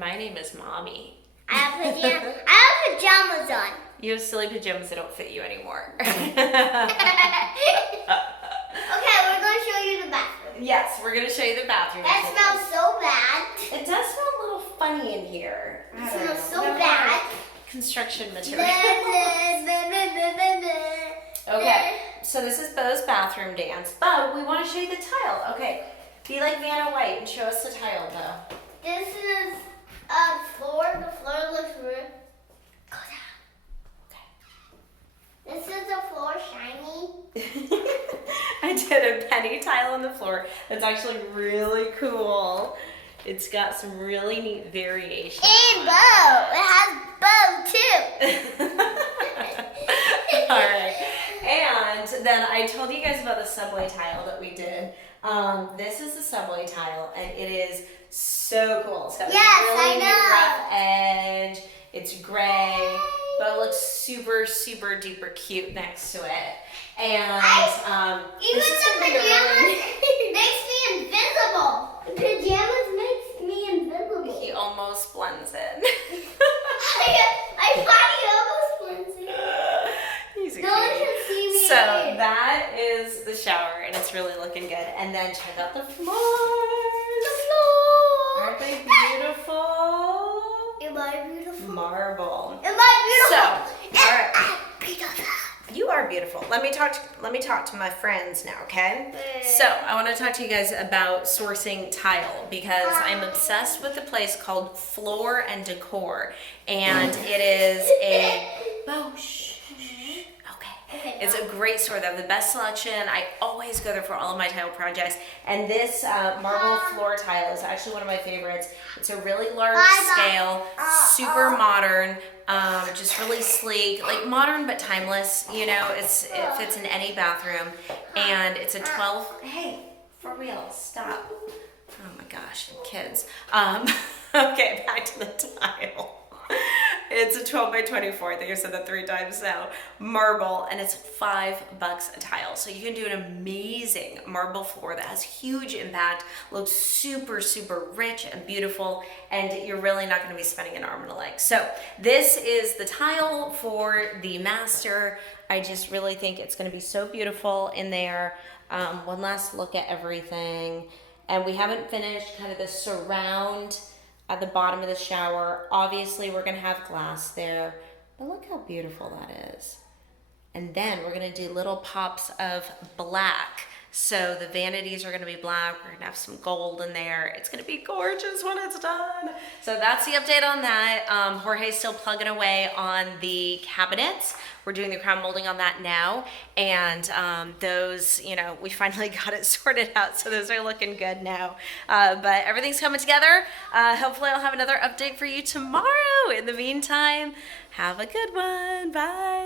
my name is Mommy. I have pajamas on. You have silly pajamas that don't fit you anymore. Okay, we're going to show you the bathroom. Yes, we're going to show you the bathroom. That smells so bad. It does smell a little funny in here. It smells so bad. Construction material. Okay, so this is Beau's bathroom dance. Beau, we want to show you the tile. Okay, be like Vanna White and show us the tile, Beau. This is floor. The floor looks weird. Go down. Okay. This is the floor shiny. I did a penny tile on the floor. That's actually really cool. It's got some really neat variation. And Beau. It has Beau too. All right. And then I told you guys about the subway tile that we did. This is the subway tile, and it is so cool. It's got really neat rough edge. It's gray, but it looks super, super duper cute next to it. And even the pajamas makes me invisible. The pajamas makes me invisible. He almost blends in. I thought he almost blends in. He's a No one cutie. can see me. So that is the shower, and it's really looking good. And then check out the floors. The floor. Aren't they beautiful? Am I beautiful? Marble. Am I beautiful? So, all right. I'm beautiful. You are beautiful. Let me talk to my friends now, okay? So I want to talk to you guys about sourcing tile because I'm obsessed with a place called Floor and Decor, and it is a Beau. Okay. It's a great store. They have the best selection. I always go there for all of my tile projects. And this marble floor tile is actually one of my favorites. It's a really large scale, super modern, just really sleek, like modern but timeless. You know, it fits in any bathroom. And it's a 12, hey, for real, stop. Oh my gosh, kids. Okay, back to the tile. It's a 12 by 24. I think I said that 3 times now. Marble, and it's $5 a tile. So you can do an amazing marble floor that has huge impact, looks super, super rich and beautiful, and you're really not going to be spending an arm and a leg. So this is the tile for the master. I just really think it's going to be so beautiful in there. One last look at everything. And we haven't finished kind of the surround at the bottom of the shower. Obviously, we're gonna have glass there, but look how beautiful that is. And then we're gonna do little pops of black. So the vanities are gonna be black. We're gonna have some gold in there. It's gonna be gorgeous when it's done. So that's the update on that. Jorge's still plugging away on the cabinets. We're doing the crown molding on that now. And those, you know, we finally got it sorted out. So those are looking good now. But everything's coming together. Hopefully I'll have another update for you tomorrow. In the meantime, have a good one. Bye.